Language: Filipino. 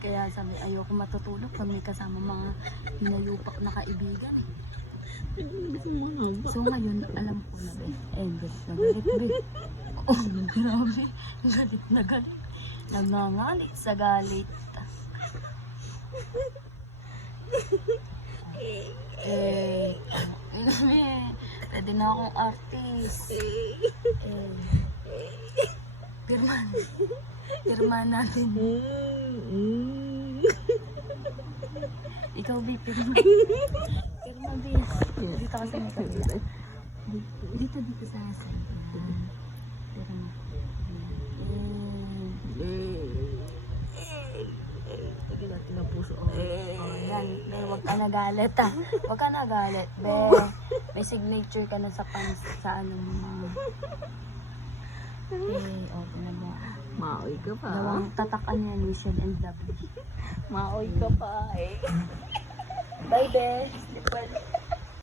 Kaya sabi, ayoko matutulog pag may kasama mga hinayupak na kaibigan. So ngayon, alam ko na galit na galit. Oh, grabe. Galit na galit. Nangangalit sa galit. Pwede na akong artist. Pirma natin. Ikaw, B, pirma. Pirma, B. Dito kasi may kabila. Dito sa asin. Pirma. Lagi natin ang puso. Yan, be, huwag ka nagalit ah. Huwag ka nagalit, be. May signature ka na sa pants, sa ano mga... tinan mo. Maoy ka pa. Dalawang tatakan yan, Michelle and Lovely. Maoy ka pa eh. Bye, be.